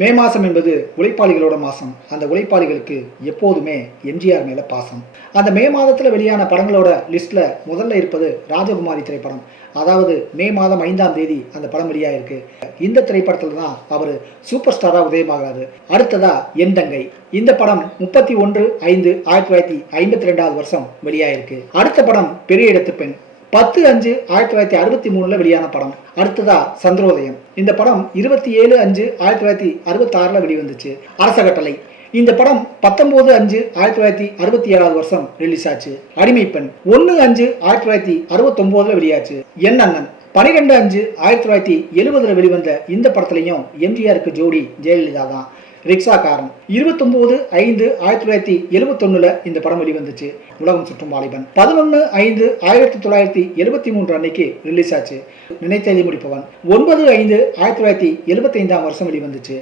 மே மாதம் என்பது உழைப்பாளிகளோட மாதம். அந்த உழைப்பாளிகளுக்கு எப்போதுமே எம்ஜிஆர் மேலே பாசம். அந்த மே மாதத்தில் வெளியான படங்களோட லிஸ்ட்டில் முதல்ல இருப்பது ராஜகுமாரி திரைப்படம். அதாவது மே மாதம் 5ஆம் தேதி அந்த படம் வெளியாயிருக்கு. இந்த திரைப்படத்தில் தான் அவர் சூப்பர் ஸ்டாராக உதயமாகிறாரு. அடுத்ததா என் தங்கை. இந்த படம் 31/5/1952 வருஷம் வெளியாயிருக்கு. அடுத்த படம் பெரிய இடத்து பெண். 10/5/1963 வெளியான படம். அடுத்ததா சந்திரோதயம். இந்த படம் 27/5/1966 வெளிவந்துச்சு. அரச கட்டளை. இந்த படம் 19/5/1967 வருஷம் ரிலீஸ் ஆச்சு. அடிமை பெண் 1/5/1969 வெளியாச்சு. என் அண்ணன் 12/5/1970 வெளிவந்த இந்த படத்துலையும் எம்ஜிஆருக்கு ஜோடி ஜெயலலிதா தான். ரிக்ஷாக்காரன் 29/5/1971 இந்த படம் வெளிவந்துச்சு. உலகம் சுற்றும் வாலிபன் 11/5/1973 அன்னைக்கு ரிலீஸ் ஆச்சு. நினைத்ததை முடிப்பவன் 9/5/1975 வருஷம் வெளிவந்துச்சு.